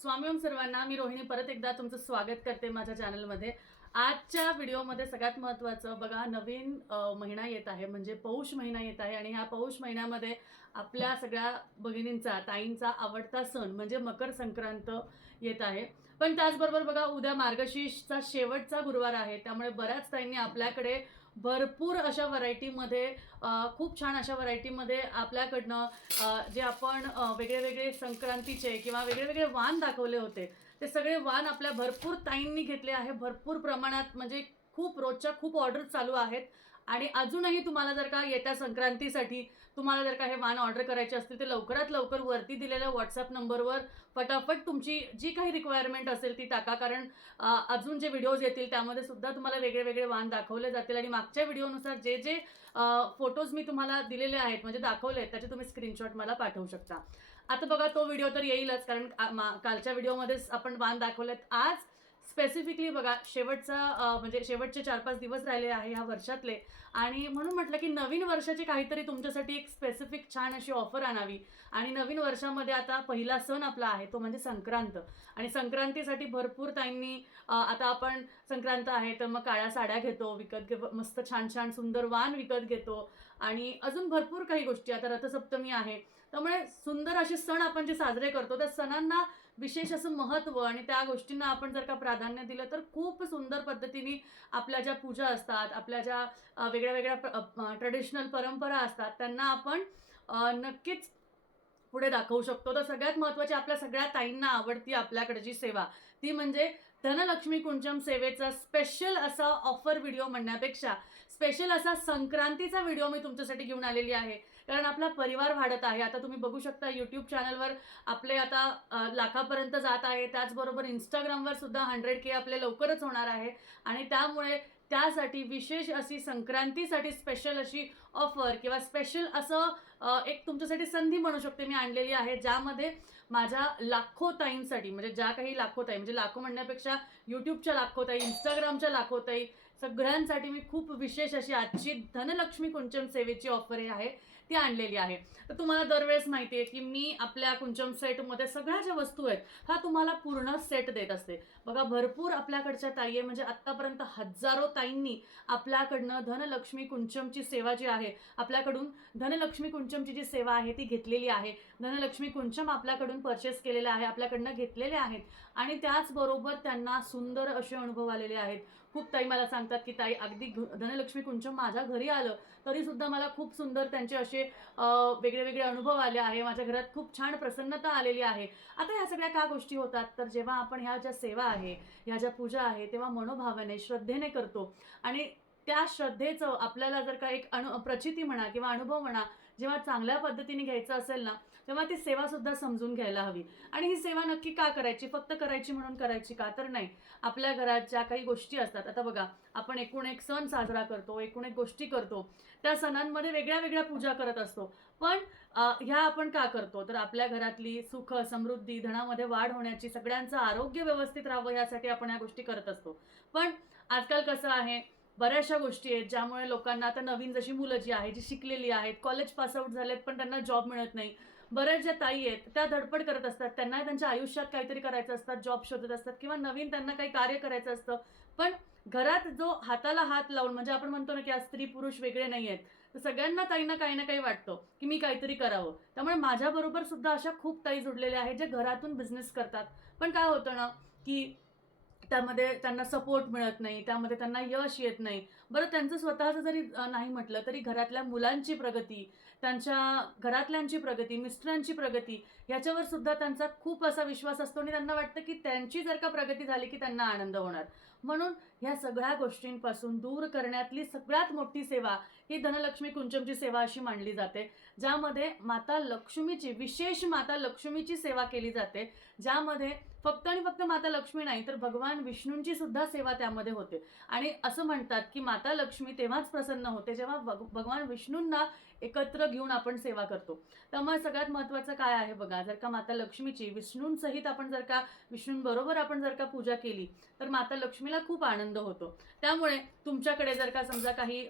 स्वामी ओम सर्वांना मी रोहिणी परत एकदा तुमचं स्वागत करते माझ्या चॅनलमध्ये. आजच्या व्हिडिओमध्ये सगळ्यात महत्त्वाचं बघा नवीन महिना येत आहे म्हणजे पौष महिना येत आहे आणि ह्या पौष महिन्यामध्ये आपल्या सगळ्या भगिनींचा ताईंचा आवडता सण म्हणजे मकर संक्रांत येत आहे. पण त्याचबरोबर बघा उद्या मार्गशीर्षचा शेवटचा गुरुवार आहे त्यामुळे बऱ्याच ताईंनी आपल्याकडे भरपूर अशा व्हरायटीमध्ये खूप छान अशा व्हरायटीमध्ये आपल्याकडनं जे आपण वेगळे वेगळे संक्रांतीचे किंवा वेगळे वेगळे वाण दाखवले होते ते सगळे वाण आपल्या भरपूर ताईंनी घेतले आहे. भरपूर प्रमाणात म्हणजे खूप रोजच्या खूप ऑर्डर चालू आहेत. आणि अजूनही तुम्हाला जर का येत्या संक्रांतीसाठी तुम्हाला जर का हे वाण ऑर्डर करायचे असतील तर लवकरात लवकर वरती दिलेल्या व्हॉट्सअप नंबरवर फटाफट तुमची जी काही रिक्वायरमेंट असेल ती टाका. कारण अजून जे व्हिडिओज येतील त्यामध्ये सुद्धा तुम्हाला वेगळे वेगळे वाण दाखवले जातील. आणि मागच्या व्हिडिओनुसार जे जे फोटोज मी तुम्हाला दिलेले आहेत म्हणजे दाखवले आहेत त्याचे तुम्ही स्क्रीनशॉट मला पाठवू शकता. आता बघा तो व्हिडिओ तर येईलच कारण मा- कालच्या व्हिडिओमध्येच आपण वाण दाखवलेत. आज स्पेसिफिकली बघा शेवटचा म्हणजे शेवटचे चार पाच दिवस राहिले आहे ह्या वर्षातले. आणि म्हणून म्हटलं की नवीन वर्षाची काहीतरी तुमच्यासाठी एक स्पेसिफिक छान अशी ऑफर आणावी. आणि नवीन वर्षामध्ये आता पहिला सण आपला आहे तो म्हणजे संक्रांत. आणि संक्रांतीसाठी भरपूर ताईंनी आता आपण संक्रांत आहे तर मग काळ्या साड्या घेतो विकत घे मस्त छान छान सुंदर वाण विकत घेतो. आणि अजून भरपूर काही गोष्टी आता रथसप्तमी आहे. त्यामुळे सुंदर असे सण आपण जे साजरे करतो त्या सणांना विशेष असं महत्त्व आणि त्या गोष्टींना आपण जर का प्राधान्य दिलं तर खूप सुंदर पद्धतीने आपल्या ज्या पूजा असतात आपल्या ज्या वेगळ्या वेगळ्या ट्रेडिशनल परंपरा असतात त्यांना आपण नक्कीच पुढे दाखवू शकतो. तर सगळ्यात महत्त्वाची आपल्या सगळ्या ताईंना आवडती आपल्याकडची सेवा ती म्हणजे धनलक्ष्मी कुंचम सेवेचा स्पेशल असा ऑफर व्हिडिओ म्हणण्यापेक्षा स्पेशल असा संक्रांतीचा व्हिडिओ मी तुमच्यासाठी घेऊन आलेली आहे. कारण आपला परिवार वाढत आहे. आता तुम्ही बघू शकता यूट्यूब चॅनलवर आपले आता लाखापर्यंत जात आहे. त्याचबरोबर इंस्टाग्रामवर सुद्धा हंड्रेड के आपले लवकरच होणार आहे. आणि त्यामुळे त्यासाठी विशेष अशी संक्रांतीसाठी स्पेशल अशी ऑफर किंवा स्पेशल असं एक तुमच्यासाठी संधी म्हणू शकते मी आणलेली आहे. ज्यामध्ये माझ्या लाखो ताईंसाठी म्हणजे ज्या काही लाखो ताई म्हणजे लाखो म्हणण्यापेक्षा यूट्यूबच्या लाखो ताई इंस्टाग्रामच्या लाखो ताई सगळ्यांसाठी मी खूप विशेष अशी आजची धनलक्ष्मी कुंचम सेवेची ऑफर आहे ती आणलेली आहे. तर तुम्हाला दरवेळेस माहिती आहे की मी आपल्या कुंचम सेटमध्ये सगळ्या ज्या वस्तू आहेत हा तुम्हाला पूर्ण सेट देत असते. बघा भरपूर आपल्याकडच्या ताई आहे म्हणजे आत्तापर्यंत हजारो ताईंनी आपल्याकडनं धनलक्ष्मी कुंचमची सेवा जी आहे आपल्याकडून धनलक्ष्मी कुंचमची जी सेवा आहे ती घेतलेली आहे. धनलक्ष्मी कुंचम आपल्याकडून परचेस केलेलं आहे आपल्याकडनं घेतलेले आहेत. आणि त्याचबरोबर त्यांना सुंदर असे अनुभव आलेले आहेत. खूप ताई मला सांगतात की ताई अगदी घ- धनलक्ष्मी कुंचम माझ्या घरी आलं तरी सुद्धा मला खूप सुंदर त्यांचे असे वेगळे वेगळे अनुभव आले आहे. माझ्या घरात खूप छान प्रसन्नता आलेली आहे. आता ह्या सगळ्या का गोष्टी होतात? तर जेव्हा आपण ह्या ज्या सेवा आहे ह्या ज्या पूजा आहे तेव्हा मनोभावाने श्रद्धेने करतो. आणि त्या श्रद्धेचं आपल्याला जर का एक अनु प्रचिती म्हणा किंवा अनुभव म्हणा जेव्हा चांगल्या पद्धतीने घ्यायचं असेल ना तेव्हा ती सेवासुद्धा समजून घ्यायला हवी. आणि ही सेवा नक्की का करायची? फक्त करायची म्हणून करायची का? तर नाही. आपल्या घरात ज्या काही गोष्टी असतात. आता बघा आपण एकूण एक सण साजरा करतो एकूण एक गोष्टी करतो. त्या सणांमध्ये वेगळ्या वेगळ्या पूजा करत असतो. पण ह्या आपण का करतो? तर आपल्या घरातली सुख समृद्धी धनामध्ये वाढ होण्याची सगळ्यांचं आरोग्य व्यवस्थित राहावं यासाठी आपण या गोष्टी करत असतो. पण आजकाल कसं आहे बऱ्याचशा गोष्टी आहेत ज्यामुळे लोकांना आता नवीन जशी मुलं जी आहेत जी शिकलेली आहेत कॉलेज पासआउट झालेत पण त्यांना जॉब मिळत नाही. बऱ्याच ज्या ताई आहेत त्या धडपड करत असतात. त्यांना त्यांच्या आयुष्यात काहीतरी करायचं असतात जॉब शोधत असतात किंवा नवीन त्यांना काही कार्य करायचं असतं. पण घरात जो हाताला हात लावून म्हणजे आपण म्हणतो ना की आज स्त्री पुरुष वेगळे नाही आहेत तर सगळ्यांना ताईंना काही ना काही वाटतं की मी काहीतरी करावं. त्यामुळे माझ्याबरोबर सुद्धा अशा खूप ताई जुडलेल्या आहेत जे घरातून बिझनेस करतात. पण काय होतं ना की त्यामध्ये त्यांना सपोर्ट मिळत नाही त्यामध्ये त्यांना यश येत नाही. बरं त्यांचं स्वतःचं जरी नाही म्हटलं तरी घरातल्या मुलांची प्रगती त्यांच्या घरातल्यांची प्रगती मिस्टरांची प्रगती याच्यावर सुद्धा त्यांचा खूप असा विश्वास असतो आणि त्यांना वाटतं की त्यांची जर का प्रगती झाली की त्यांना आनंद होणार. म्हणून ह्या सगळ्या गोष्टींपासून दूर करण्यातली सगळ्यात मोठी सेवा ही धनलक्ष्मी कुंचमची सेवा अशी मानली जाते ज्यामध्ये माता लक्ष्मीची विशेष माता लक्ष्मीची सेवा केली जाते ज्यामध्ये फक्त आणि फक्त माता लक्ष्मी नाही तर भगवान विष्णूंची सुद्धा सेवा त्यामध्ये होते. आणि असं म्हणतात की माता लक्ष्मी तेव्हाच प्रसन्न होते जेव्हा भग भगवान विष्णूंना एकत्र घेऊन आपण सेवा करतो. त्यामुळे सगळ्यात महत्त्वाचं काय आहे बघा जर का माता लक्ष्मीची विष्णूंसहित आपण जर का विष्णूंबरोबर आपण जर का पूजा केली तर माता लक्ष्मी लक्ष्मीला खूप आनंद होतो. त्यामुळे तुमच्याकडे जर का समजा काही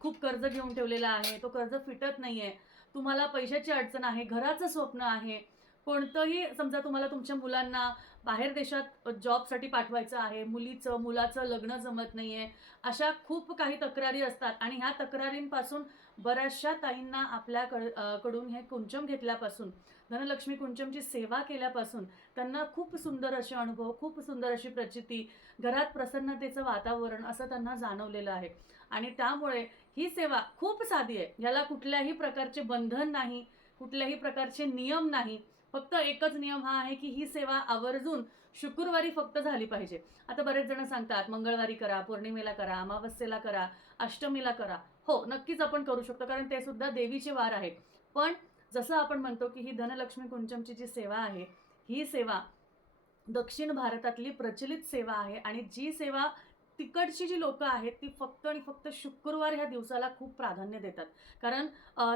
खूप कर्ज घेऊन ठेवलेला आहे तो कर्ज फिटत नाहीये तुम्हाला पैशाची अडचण आहे घराचं स्वप्न आहे कोणतंही समजा तुम्हाला तुमच्या मुलांना बाहेर देशात जॉबसाठी पाठवायचं आहे मुलीचं मुलाचं लग्न जमत नाहीये अशा खूप काही तक्रारी असतात. आणि ह्या तक्रारींपासून बऱ्याचशा ताईंना आपल्याकडकडून हे कुंचम घेतल्यापासून धनलक्ष्मी कुंचमची सेवा केल्यापासून त्यांना खूप सुंदर असे अनुभव खूप सुंदर अशी प्रचिती घरात प्रसन्नतेचं वातावरण असं त्यांना जाणवलेलं आहे. आणि त्यामुळे ही सेवा खूप साधी आहे. याला कुठल्याही प्रकारचे बंधन नाही कुठल्याही प्रकारचे नियम नाही. फक्त एकच नियम हा आहे की ही सेवा आवर्जून शुक्रवारी फक्त झाली पाहिजे. आता बरेच जण सांगतात मंगळवारी करा पौर्णिमेला करा अमावस्येला करा अष्टमीला करा. हो नक्कीच आपण करू शकतो कारण ते सुद्धा देवीचे वार आहे. पण जसं आपण म्हणतो की ही धनलक्ष्मी कुंचमची जी सेवा आहे ही सेवा दक्षिण भारतातली प्रचलित सेवा आहे आणि जी सेवा तिकडची जी लोकं आहेत ती फक्त आणि फक्त शुक्रवार ह्या दिवसाला खूप प्राधान्य देतात. कारण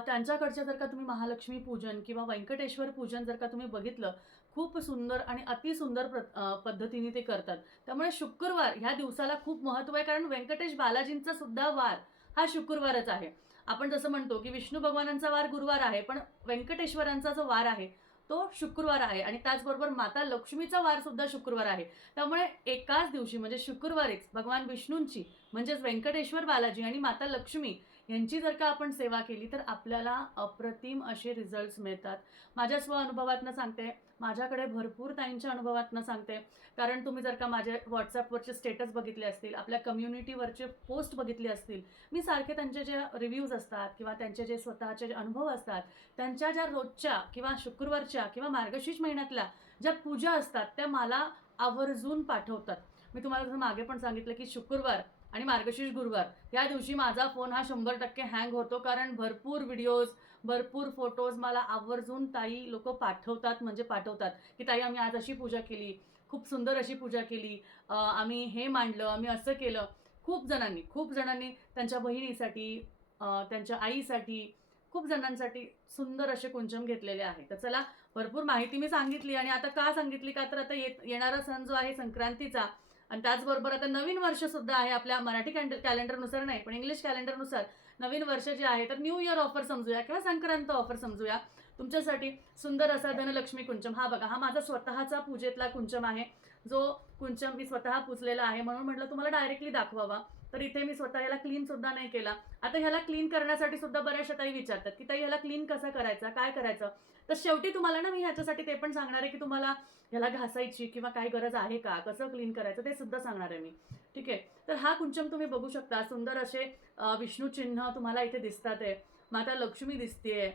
त्यांच्याकडच्या जर का तुम्ही महालक्ष्मी पूजन किंवा व्यंकटेश्वर पूजन जर का तुम्ही बघितलं खूप सुंदर आणि अतिसुंदर प्र पद्धतीने ते करतात. त्यामुळे शुक्रवार ह्या दिवसाला खूप महत्त्व आहे. कारण व्यंकटेश बालाजींचा सुद्धा वार हा शुक्रवारच आहे. आपण जसं म्हणतो की विष्णू भगवानांचा वार गुरुवार आहे पण व्यंकटेश्वरांचा जो वार आहे तो शुक्रवार आहे. आणि त्याचबरोबर माता लक्ष्मीचा वार सुद्धा शुक्रवार आहे. त्यामुळे एकाच दिवशी म्हणजे शुक्रवारीच भगवान विष्णूंची म्हणजेच व्यंकटेश्वर बालाजी आणि माता लक्ष्मी यांची जर का आपण सेवा केली तर आपल्याला अप्रतिम असे रिझल्ट्स मिळतात. माझ्या स्व अनुभवातनं सांगते माझ्याकडे भरपूर ताईंच्या अनुभवातनं सांगते. कारण तुम्ही जर का माझे व्हॉट्सअपवरचे स्टेटस बघितले असतील आपल्या कम्युनिटीवरचे पोस्ट बघितले असतील मी सारखे त्यांचे जे रिव्ह्यूज असतात किंवा त्यांचे जे स्वतःचे जे अनुभव असतात त्यांच्या ज्या रोजच्या किंवा शुक्रवारच्या किंवा मार्गशीर्ष महिन्यातल्या ज्या पूजा असतात त्या मला आवर्जून पाठवतात. मी तुम्हाला जसं मागे पण सांगितलं की शुक्रवार आणि मार्गशीर्ष गुरुवार या दिवशी माझा फोन हा शंभर टक्के हँग होतो. कारण भरपूर व्हिडिओज भरपूर फोटोज मला आवर्जून ताई लोक पाठवतात म्हणजे पाठवतात की ताई आम्ही आज अशी पूजा केली खूप सुंदर अशी पूजा केली आम्ही हे मांडलं आम्ही असं केलं. खूप जणांनी खूप जणांनी त्यांच्या बहिणीसाठी त्यांच्या आईसाठी खूप जणांसाठी सुंदर असे कुंचम घेतलेले आहे तर चला भरपूर माहिती मी सांगितली आणि आता का सांगितली का तर आता येत येणारा सण जो आहे संक्रांतीचा आणि त्याचबरोबर आता नवीन वर्षसुद्धा आहे आपल्या मराठी कॅलेंडर कॅलेंडरनुसार नाही पण इंग्लिश कॅलेंडरनुसार. नवीन वर्ष जे आहे तर न्यू इयर ऑफर समजूया किंवा संक्रांत ऑफर समजूया. तुमच्यासाठी सुंदर असा धनलक्ष्मी कुंचम. हा बघा हा माझा स्वतःचा पूजेतला कुंचम आहे. जो कुंचम मी स्वतः पुसलेला आहे म्हणून म्हटलं तुम्हाला डायरेक्टली दाखवावा. तर इथे मी स्वतः याला क्लीन सुद्धा नाही केला. आता ह्याला क्लीन करण्यासाठी सुद्धा बऱ्याचशा ताई विचारतात की ताई ह्याला क्लीन कसा करायचा? काय करायचं? तर शेवटी तुम्हाला ना मी ह्याच्यासाठी ते पण सांगणार आहे की तुम्हाला ह्याला घासायची किंवा काही गरज आहे का? कसं क्लीन करायचं? ते सुद्धा सांगणार आहे मी. ठीक आहे? तर हा कुंचम तुम्ही बघू शकता. सुंदर असे विष्णू चिन्ह तुम्हाला इथे दिसतात आहे. माता लक्ष्मी दिसतीये.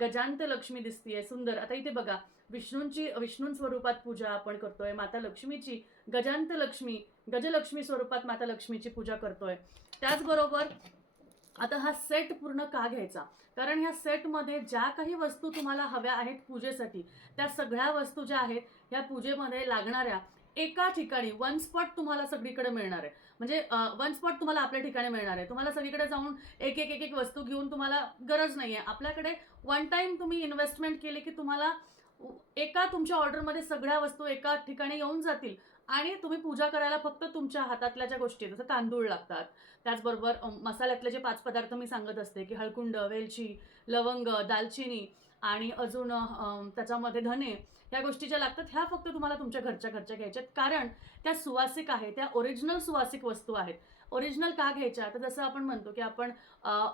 गजांत लक्ष्मी दिसतीये. सुंदर. आता इथे बघा. विष्णूंची विष्णू स्वरूपात पूजा आपण करतोय माता लक्ष्मीची गजांत लक्ष्मी गजलक्ष्मी स्वरूपात माता लक्ष्मीची पूजा करतोय. त्याचबरोबर आता हा सेट पूर्ण का घ्यायचा? कारण ह्या सेटमध्ये ज्या काही वस्तू तुम्हाला हव्या आहेत पूजेसाठी त्या सगळ्या वस्तू ज्या आहेत ह्या पूजेमध्ये लागणाऱ्या एका ठिकाणी वन स्पॉट तुम्हाला सगळीकडे मिळणार आहे. म्हणजे वन स्पॉट तुम्हाला आपल्या ठिकाणी मिळणार आहे. तुम्हाला सगळीकडे जाऊन एक एक एक एक वस्तू घेऊन तुम्हाला गरज नाही आहे आपल्याकडे वन टाईम तुम्ही इन्व्हेस्टमेंट केली की तुम्हाला एका तुमच्या ऑर्डरमध्ये सगळ्या वस्तू एका ठिकाणी येऊन जातील आणि तुम्ही पूजा करायला फक्त तुमच्या हातातल्या ज्या गोष्टी आहेत, जसं तांदूळ लागतात. त्याचबरोबर मसाल्यातले जे पाच पदार्थ मी सांगत असते की हळकुंड वेलची लवंग दालचिनी आणि अजून त्याच्यामध्ये धने ह्या गोष्टी ज्या लागतात ह्या फक्त तुम्हाला तुमच्या घरच्या घरच्या घ्यायच्या आहेत कारण त्या सुवासिक आहे त्या ओरिजिनल सुवासिक वस्तू आहेत. ओरिजिनल का घ्यायच्या? तर जसं आपण म्हणतो की आपण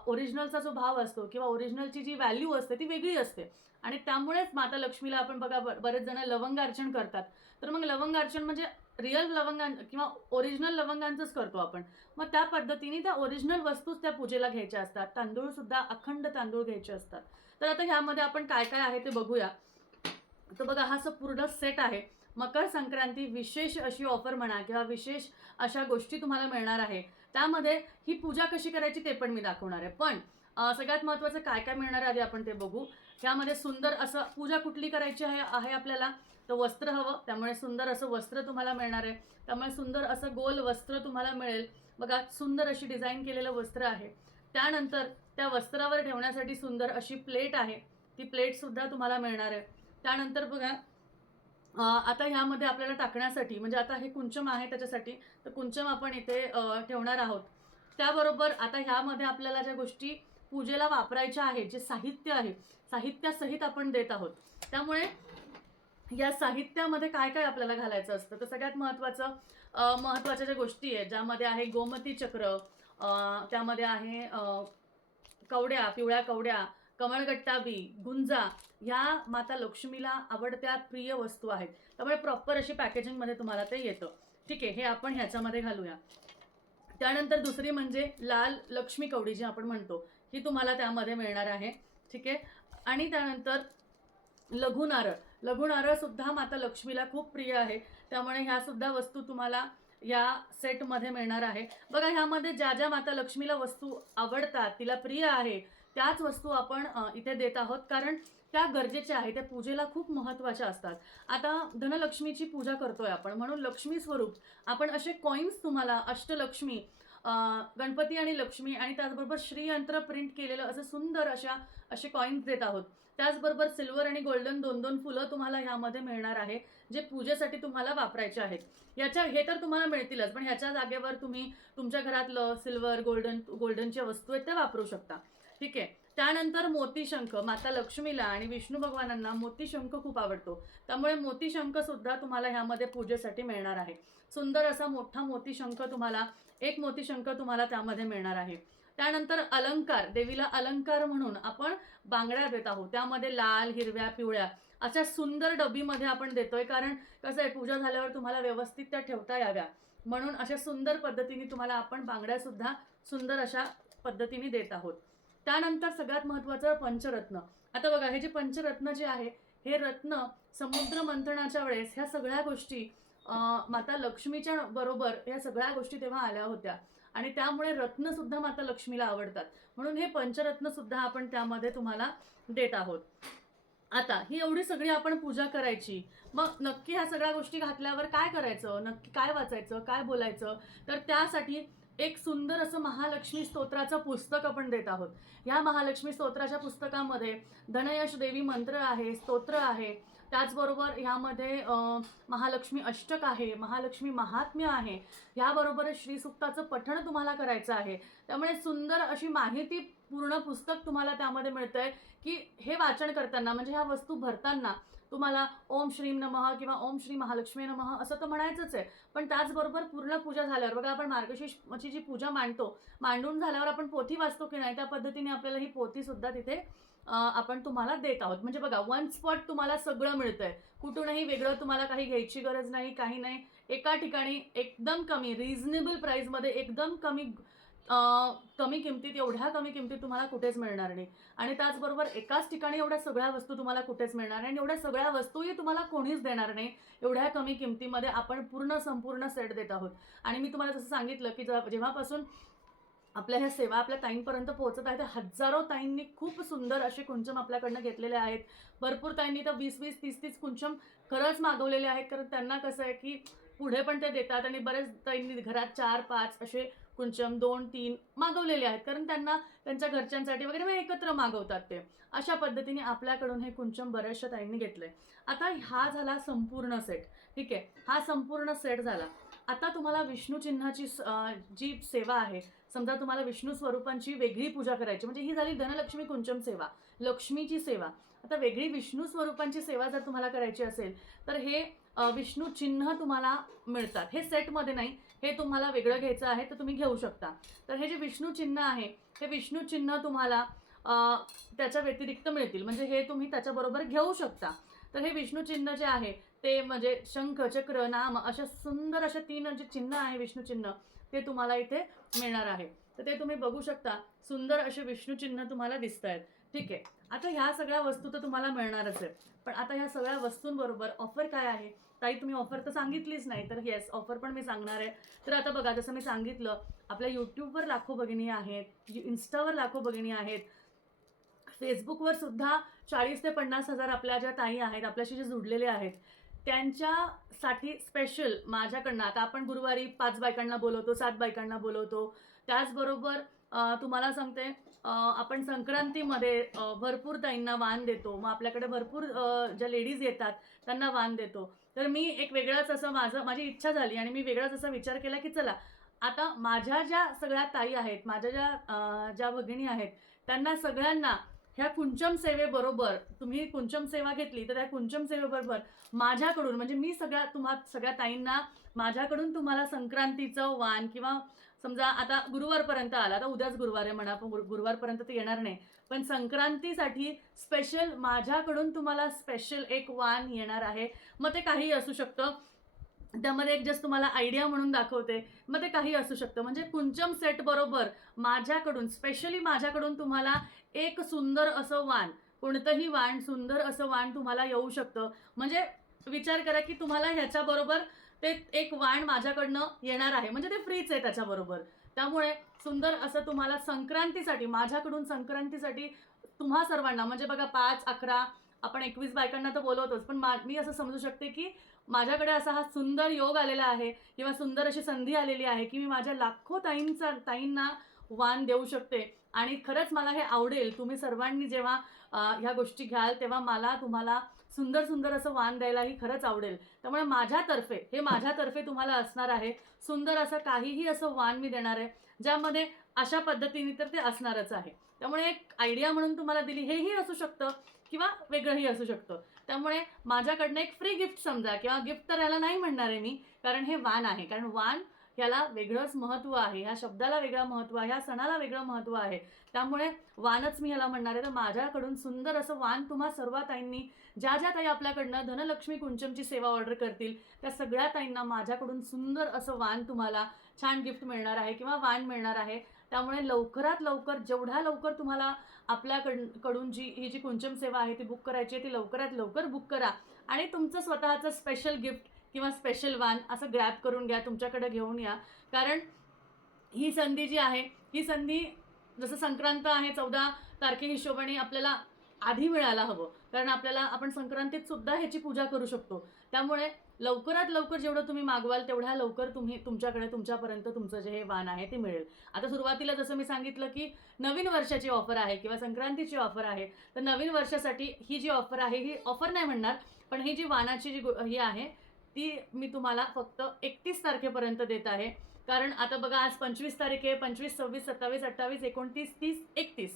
ओरिजिनलचा जो भाव असतो किंवा ओरिजिनलची जी व्हॅल्यू असते ती वेगळी असते. आणि त्यामुळेच माता लक्ष्मीला आपण बघा बरेच जण लवंगार्चन करतात. तर मग लवंगार्चन म्हणजे रिअल लवंगां किंवा ओरिजिनल लवंगांचंच करतो आपण. मग त्या पद्धतीने त्या ओरिजिनल वस्तूच त्या पूजेला घ्यायच्या असतात. तांदूळसुद्धा अखंड तांदूळ घ्यायचे असतात. तर आता ह्यामध्ये आपण काय काय आहे ते बघूया. तर बघा हा असं पूर्ण सेट आहे. मकर संक्रांती विशेष अशी ऑफर म्हणा किंवा विशेष अशा गोष्टी तुम्हाला मिळणार आहे. त्यामध्ये ही पूजा कशी करायची ते पण मी दाखवणार आहे. पण सगळ्यात महत्त्वाचं काय काय मिळणार आहे आधी आपण ते बघू. त्यामध्ये सुंदर असं पूजा कुठली करायची आहे आहे आपल्याला? तर वस्त्र हवं. त्यामुळे सुंदर असं वस्त्र तुम्हाला मिळणार आहे. त्यामुळे सुंदर असं गोल वस्त्र तुम्हाला मिळेल. बघा सुंदर अशी डिझाईन केलेलं वस्त्र आहे. त्यानंतर त्या वस्त्रावर ठेवण्यासाठी सुंदर अशी प्लेट आहे. ती प्लेटसुद्धा तुम्हाला मिळणार आहे. त्यानंतर बघा आता ह्यामध्ये आपल्याला टाकण्यासाठी म्हणजे आता हे कुंचम आहे त्याच्यासाठी तर कुंचम आपण इथे ठेवणार आहोत. त्याबरोबर आता ह्यामध्ये आपल्याला ज्या गोष्टी पूजेला वापरायच्या आहेत जे साहित्य आहे साहित्यासहित आपण देत आहोत. त्यामुळे या साहित्यामध्ये काय काय आपल्याला घालायचं असतं? तर सगळ्यात महत्त्वाचं महत्त्वाच्या ज्या गोष्टी आहेत ज्यामध्ये आहे गोमती चक्र त्यामध्ये आहे कवड्या पिवळ्या कवड्या कमळगट्टा बी गुंजा ह्या माता लक्ष्मीला आवडत्या प्रिय वस्तू आहेत. त्यामुळे प्रॉपर अशी पॅकेजिंगमध्ये तुम्हाला ते येतं. ठीक आहे हे आपण ह्याच्यामध्ये घालूया. त्यानंतर दुसरी म्हणजे लाल लक्ष्मी कवडी जी आपण म्हणतो ही तुम्हाला त्यामध्ये मिळणार आहे. ठीक आहे? आणि त्यानंतर लघु नारळ लघु माता लक्ष्मीला खूप प्रिय आहे. त्यामुळे ह्यासुद्धा वस्तू तुम्हाला या सेटमध्ये मिळणार आहे. बघा ह्यामध्ये ज्या ज्या माता लक्ष्मीला वस्तू आवडतात तिला प्रिय आहे त्याच वस्तू आपण इथे देत आहोत. कारण त्या गरजेच्या आहे त्या पूजेला खूप महत्त्वाच्या असतात. आता धनलक्ष्मीची पूजा करतोय आपण. म्हणून लक्ष्मी स्वरूप आपण असे कॉईन्स तुम्हाला अष्टलक्ष्मी गणपती आणि लक्ष्मी आणि त्याचबरोबर श्रीयंत्र प्रिंट केलेलं असं सुंदर अशा असे कॉईन्स देत आहोत. त्याचबरोबर सिल्वर आणि गोल्डन दोन दोन फुलं तुम्हाला ह्यामध्ये मिळणार आहे जे पूजेसाठी तुम्हाला वापरायचे आहेत. याच्या हे तर तुम्हाला मिळतीलच पण ह्याच्या जागेवर तुम्ही तुमच्या घरातलं सिल्वर गोल्डन गोल्डनच्या वस्तू आहेत त्या वापरू शकता. ठीक आहे? त्यानंतर मोतीशंख माता लक्ष्मीला आणि विष्णू भगवानांना मोतीशंख खूप आवडतो. त्यामुळे मोतीशंख सुद्धा तुम्हाला ह्यामध्ये पूजेसाठी मिळणार आहे. सुंदर असा मोठा मोतीशंख तुम्हाला एक मोतीशंख तुम्हाला त्यामध्ये मिळणार आहे. त्यानंतर अलंकार देवीला अलंकार म्हणून आपण बांगड्या देत आहोत. त्यामध्ये लाल हिरव्या पिवळ्या अशा सुंदर डबीमध्ये आपण देतोय. कारण कसं आहे पूजा झाल्यावर तुम्हाला व्यवस्थित त्या ठेवता याव्या. म्हणून अशा सुंदर पद्धतीने तुम्हाला आपण बांगड्यासुद्धा सुंदर अशा पद्धतीने देत आहोत. त्यानंतर सगळ्यात महत्त्वाचं पंचरत्न. आता बघा हे जे पंचरत्न जे आहे हे रत्न समुद्र मंथनाच्या वेळेस ह्या सगळ्या गोष्टी माता लक्ष्मीच्या बरोबर ह्या सगळ्या गोष्टी तेव्हा आल्या होत्या. आणि त्यामुळे रत्नसुद्धा माता लक्ष्मीला आवडतात. म्हणून हे पंचरत्नसुद्धा आपण त्यामध्ये तुम्हाला देत आहोत. आता ही एवढी सगळी आपण पूजा करायची. मग नक्की ह्या सगळ्या गोष्टी घातल्यावर काय करायचं? नक्की काय वाचायचं? काय बोलायचं? तर त्यासाठी एक सुंदर असं महालक्ष्मी स्तोत्राचं पुस्तक आपण देत आहोत. या महालक्ष्मी स्तोत्राच्या पुस्तकामध्ये धनयश देवी मंत्र आहे स्तोत्र आहे. त्याचबरोबर ह्यामध्ये महालक्ष्मी अष्टक आहे महालक्ष्मी महात्म्य आहे. ह्याबरोबरच श्रीसुक्ताचं पठण तुम्हाला करायचं आहे. त्यामुळे सुंदर अशी माहिती पूर्ण पुस्तक तुम्हाला त्यामध्ये मिळतंय की हे वाचन करताना म्हणजे ह्या वस्तू भरताना तुम्हाला ओम श्रीम नमः किंवा ओम श्री महालक्ष्मी नमः असं तर म्हणायचंच आहे. पण त्याचबरोबर पूर्ण पूजा झाल्यावर बघा आपण मार्गशीर्षची जी पूजा मांडतो मांडून झाल्यावर आपण पोथी वाचतो की नाही त्या पद्धतीने आपल्याला ही पोथीसुद्धा तिथे आपण तुम्हाला देत आहोत. म्हणजे बघा वन स्पॉट तुम्हाला सगळं मिळतंय. कुठूनही वेगळं तुम्हाला काही घ्यायची गरज नाही काही नाही. एका ठिकाणी एकदम कमी रिझनेबल प्राईजमध्ये एकदम कमी कमी किमतीत एवढ्या कमी किमतीत तुम्हाला कुठेच मिळणार नाही. आणि त्याचबरोबर एकाच ठिकाणी एवढ्या सगळ्या वस्तू तुम्हाला कुठेच मिळणार नाही आणि एवढ्या सगळ्या वस्तूही तुम्हाला कोणीच देणार नाही. एवढ्या कमी किमतीमध्ये आपण पूर्ण संपूर्ण सेट देत आहोत. आणि मी तुम्हाला जसं सांगितलं की जेव्हा- जेव्हापासून आपल्या ह्या सेवा आपल्या ताईंपर्यंत पोहोचत आहेत हजारो ताईंनी खूप सुंदर असे कुंचम आपल्याकडनं घेतलेले आहेत. भरपूर ताईंनी तर वीस वीस तीस तीस कुंचम खरंच मागवलेले आहेत. कारण त्यांना कसं आहे की पुढे पण ते देतात आणि बरेच ताईंनी घरात चार पाच असे कुंचम दोन तीन मागवलेले आहेत. कारण त्यांना त्यांच्या घरच्यांसाठी वगैरे मग एकत्र मागवतात ते. अशा पद्धतीने आपल्याकडून हे कुंचम बऱ्याचशा ताईंनी घेतलंय. आता हा झाला संपूर्ण सेट ठीक आहे? हा संपूर्ण सेट झाला. आता तुम्हाला विष्णू चिन्हाची स- जी सेवा आहे समजा तुम्हाला विष्णू स्वरूपांची वेगळी पूजा करायची म्हणजे ही झाली धनलक्ष्मी कुंचम सेवा लक्ष्मीची सेवा. आता वेगळी विष्णू स्वरूपांची सेवा जर तुम्हाला करायची असेल तर हे विष्णू चिन्ह तुम्हाला मिळतात. हे सेटमध्ये नाही हे तुम्हाला वेगळं घ्यायचं आहे तर तुम्ही घेऊ शकता. तर हे जे विष्णू चिन्ह आहे हे विष्णू चिन्ह तुम्हाला त्याच्या व्यतिरिक्त मिळतील. म्हणजे हे तुम्ही त्याच्याबरोबर घेऊ शकता. तर हे विष्णू चिन्ह जे आहे ते म्हणजे शंख चक्र नाम अशा सुंदर अशा तीन जे चिन्ह आहे विष्णू चिन्ह ते तुम्हाला इथे मिळणार आहे. तर ते तुम्ही बघू शकता. सुंदर असे विष्णू चिन्ह तुम्हाला दिसत आहेत. ठीक आहे. आता ह्या सगळ्या वस्तू तर तुम्हाला मिळणारच आहे पण आता ह्या सगळ्या वस्तूंबरोबर ऑफर काय आहे? ताई तुम्ही ऑफर तर सांगितलीच नाही तर येस ऑफर पण मी सांगणार आहे. तर आता बघा जसं मी सांगितलं आपल्या यूट्यूबवर लाखो भगिनी आहेत इन्स्टावर लाखो भगिनी आहेत. फेसबुकवर सुद्धा चाळीस ते पन्नास हजार आपल्या ज्या ताई आहेत आपल्याशी जे जुडलेले आहेत त्यांच्यासाठी स्पेशल माझ्याकडनं. आता आपण गुरुवारी पाच बायकांना बोलवतो सात बायकांना बोलवतो. त्याचबरोबर तुम्हाला सांगते आपण संक्रांतीमध्ये भरपूर ताईंना वाण देतो. मग आपल्याकडे भरपूर ज्या लेडीज येतात त्यांना वाण देतो. तर मी एक वेगळाच असं माझं माझी इच्छा झाली आणि मी वेगळाच असा विचार केला की चला आता माझ्या ज्या सगळ्या ताई आहेत माझ्या ज्या ज्या भगिनी आहेत त्यांना सगळ्यांना ह्या कुंचम सेवेबरोबर तुम्ही कुंचम सेवा घेतली तर त्या कुंचम सेवेबरोबर माझ्याकडून म्हणजे मी सगळ्या तुम्हा सगळ्या ताईंना माझ्याकडून तुम्हाला संक्रांतीचं वाण किंवा समजा आता गुरुवारपर्यंत आला तर उद्याच गुरुवार आहे म्हणा पण गुरुवारपर्यंत ते येणार नाही. पण संक्रांतीसाठी स्पेशल माझ्याकडून तुम्हाला स्पेशल एक वान येणार आहे. मग ते काही असू शकतं. त्यामध्ये एक जस्ट तुम्हाला आयडिया म्हणून दाखवते. मग ते काही असू शकतं. म्हणजे कुंचम सेट बरोबर माझ्याकडून स्पेशली माझ्याकडून तुम्हाला एक सुंदर असं वाण कोणतंही वाण सुंदर असं वाण तुम्हाला येऊ शकतं. म्हणजे विचार करा की तुम्हाला ह्याच्याबरोबर ते एक वाण माझ्याकडनं येणार आहे. म्हणजे ते फ्रीच आहे त्याच्याबरोबर. त्यामुळे सुंदर असं तुम्हाला संक्रांतीसाठी माझ्याकडून संक्रांतीसाठी तुम्हा सर्वांना म्हणजे बघा पाच अकरा आपण एकवीस बायकांना तर बोलवतोच पण मा मी असं समजू शकते की माझ्याकडे असा हा सुंदर योग आलेला आहे किंवा सुंदर अशी संधी आलेली आहे की मी माझ्या लाखो ताईंचा ताईंना वाण देऊ शकते. आणि खरंच मला हे आवडेल. तुम्ही सर्वांनी जेव्हा ह्या गोष्टी घ्याल तेव्हा मला तुम्हाला सुंदर सुंदर असं वाण द्यायलाही खरंच आवडेल. त्यामुळे माझ्यातर्फे हे माझ्यातर्फे तुम्हाला असणार आहे. सुंदर असं काहीही असं वाण मी देणार आहे ज्यामध्ये अशा पद्धतीने तर ते असणारच आहे. त्यामुळे एक आयडिया म्हणून तुम्हाला दिली हेही असू शकतं किंवा वेगळंही असू शकतं. त्यामुळे माझ्याकडनं एक फ्री गिफ्ट समजा किंवा गिफ्ट तर याला नाही म्हणणार आहे मी कारण हे वान आहे. कारण वान याला वेगळंच महत्त्व आहे. ह्या शब्दाला वेगळं महत्त्व आहे. ह्या सणाला वेगळं महत्त्व आहे. त्यामुळे वाणच मी ह्याला म्हणणार आहे. तर माझ्याकडून सुंदर असं वाण तुम्हा सर्व ताईंनी ज्या ज्या ताई आपल्याकडनं धनलक्ष्मी कुंचमची सेवा ऑर्डर करतील त्या सगळ्या ताईंना माझ्याकडून सुंदर असं वाण तुम्हाला छान गिफ्ट मिळणार आहे किंवा वाण मिळणार आहे. त्यामुळे लवकरात लवकर जेवढ्या लवकर तुम्हाला आपल्याकडून कडून जी ही जी कुंचम सेवा आहे ती बुक करायची आहे ती लवकरात लवकर बुक करा. आणि तुमचं स्वतःचं स्पेशल गिफ्ट किंवा स्पेशल वान असं ग्रॅप करून घ्या तुमच्याकडे घेऊन या. कारण ही संधी जी आहे ही संधी जसं संक्रांत आहे चौदा तारखे हिशोबाने आपल्याला आधी मिळायला हवं. कारण आपल्याला आपण संक्रांतीत सुद्धा ह्याची पूजा करू शकतो. त्यामुळे लवकरात लवकर जेवढं तुम्ही मागवाल तेवढ्या लवकर तुम्ही तुमच्याकडे तुमच्यापर्यंत तुमचं जे हे वाण आहे ते मिळेल. आता सुरुवातीला जसं मी सांगितलं की नवीन वर्षाची ऑफर आहे किंवा संक्रांतीची ऑफर आहे तर नवीन वर्षासाठी ही जी ऑफर आहे ही ऑफर नाही म्हणणार पण ही जी वानाची जी ही आहे ती मी तुम्हाला फक्त एकतीस तारखेपर्यंत देत आहे. कारण आता बघा आज पंचवीस तारीख आहे पंचवीस सव्वीस सत्तावीस अठ्ठावीस एकोणतीस तीस एकतीस.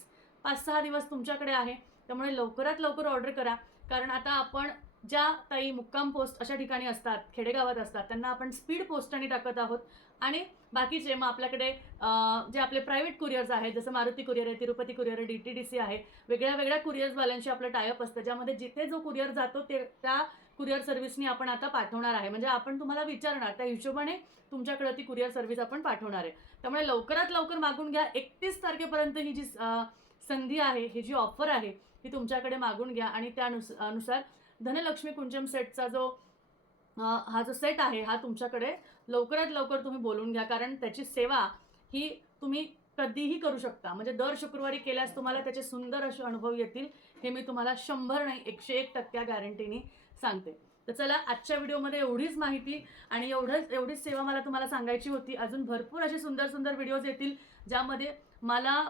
पाच सहा दिवस तुमच्याकडे आहे. त्यामुळे लवकरात लवकर ऑर्डर करा. कारण आता आपण ज्या ताई मुक्काम पोस्ट अशा ठिकाणी असतात खेडेगावात असतात त्यांना आपण स्पीड पोस्टाने टाकत आहोत. आणि बाकीचे मग आपल्याकडे जे आपले प्रायव्हेट कुरिअर्स आहेत जसं मारुती कुरिअर आहे तिरुपती कुरिअर आहे डी टी डी सी आहे वेगळ्या वेगळ्या कुरिअर्सवाल्यांशी आपलं टायअप असतं ज्यामध्ये जिथे जो कुरिअर जातो ते त्या कुरिअर सर्व्हिसनी आपण आता पाठवणार आहे. म्हणजे आपण तुम्हाला विचारणार त्या हिशोबाने तुमच्याकडे ती कुरिअर सर्व्हिस आपण पाठवणार आहे. त्यामुळे लवकरात लवकर मागून घ्या. एकतीस तारखेपर्यंत ही जी संधी आहे ही जी ऑफर आहे ती तुमच्याकडे मागून घ्या आणि त्यानुस अनुसार धनलक्ष्मी कुंचम सेटचा जो हा जो सेट आहे हा तुमच्याकडे लवकरात लवकर तुम्ही बोलून घ्या कारण त्याची सेवा ही तुम्ही कधीही करू शकता. म्हणजे दर शुक्रवारी केल्यास तुम्हाला त्याचे सुंदर असे अनुभव येतील हे मी तुम्हाला शंभर नाही एकशे एक टक्क्या गॅरंटीने सांगते. तर चला आजच्या व्हिडिओमध्ये एवढीच माहिती आणि एवढंच एवढीच सेवा मला तुम्हाला सांगायची होती. अजून भरपूर असे सुंदर सुंदर व्हिडिओज येतील ज्यामध्ये मला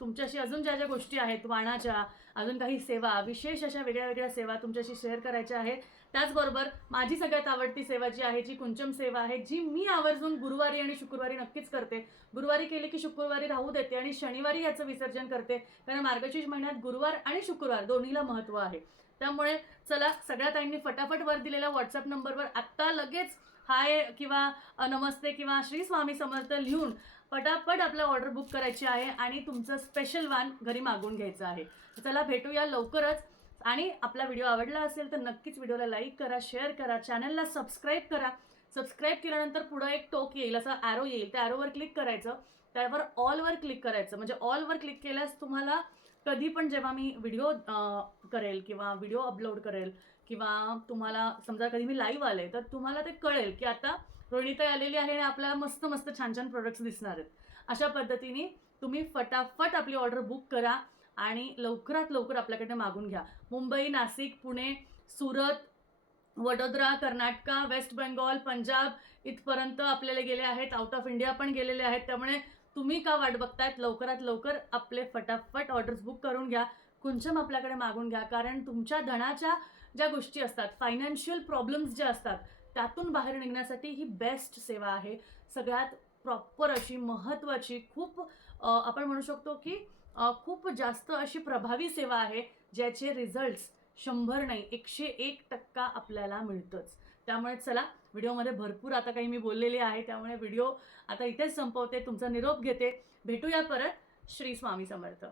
तुमच्याशी अजून ज्या ज्या गोष्टी आहेत वाणाच्या अजून काही सेवा विशेष अशा वेगळ्या वेगळ्या सेवा तुमच्याशी शेअर करायच्या आहेत त्याचबरोबर माझी सगळ्यात आवडती सेवा जी आहे जी कुंचम सेवा आहे जी मी आवर्जून गुरुवारी आणि शुक्रवारी नक्कीच करते. गुरुवारी केली की शुक्रवारी राहू देते आणि शनिवारी याचं विसर्जन करते. कारण मार्गशीर्ष महिन्यात गुरुवार आणि शुक्रवार दोन्हीला महत्त्व आहे. त्यामुळे चला सगळ्या ताईंनी फटाफट वर दिलेल्या व्हॉट्सअप नंबरवर आत्ता लगेच हाय किंवा नमस्ते किंवा श्री स्वामी समर्थ लिहून पटापट आपलं ऑर्डर बुक करायची आहे आणि तुमचं स्पेशल वान घरी मागून घ्यायचं आहे. चला भेटूया लवकरच. आणि आपला व्हिडिओ आवडला असेल तर नक्कीच व्हिडिओला लाईक करा शेअर करा चॅनलला सबस्क्राईब करा. सबस्क्राईब केल्यानंतर पुढं एक टोक येईल असं ॲरो येईल. त्या ॲरोवर क्लिक करायचं. त्यावर ऑलवर क्लिक करायचं. म्हणजे ऑलवर क्लिक केल्यास तुम्हाला कधी पण जेव्हा मी व्हिडिओ करेल किंवा व्हिडिओ अपलोड करेल किंवा तुम्हाला समजा कधी मी लाईव्ह आले तर तुम्हाला ते कळेल की आता रोहिणीताई आलेली आहे आणि आपल्याला मस्त मस्त छान छान प्रोडक्ट्स दिसणार आहेत. अशा पद्धतीने तुम्ही फटाफट आपली ऑर्डर बुक करा आणि लवकरात लवकर आपल्याकडे मागून घ्या. मुंबई नाशिक पुणे सुरत वडोदरा कर्नाटका वेस्ट बेंगॉल पंजाब इथपर्यंत आपल्याला गेले आहेत. आउट ऑफ इंडिया पण गेलेले आहेत. त्यामुळे तुम्ही का वाट बघतायत? लवकरात लवकर आपले फटाफट ऑर्डर्स बुक करून घ्या. कुंचम आपल्याकडे मागून घ्या. कारण तुमच्या धनाच्या ज्या गोष्टी असतात फायनान्शियल प्रॉब्लेम्स ज्या असतात त्यातून बाहेर निघण्यासाठी ही बेस्ट सेवा आहे. सगळ्यात प्रॉपर अशी महत्त्वाची खूप आपण म्हणू शकतो की खूप जास्त अशी प्रभावी सेवा आहे ज्याचे रिझल्ट्स शंभर नाही एकशे एक टक्का आपल्याला मिळतंच. त्यामुळे चला व्हिडिओमध्ये भरपूर आता काही मी बोललेली आहे त्यामुळे व्हिडिओ आता इथेच संपवते तुमचा निरोप घेते. भेटूया परत श्री स्वामी समर्थ.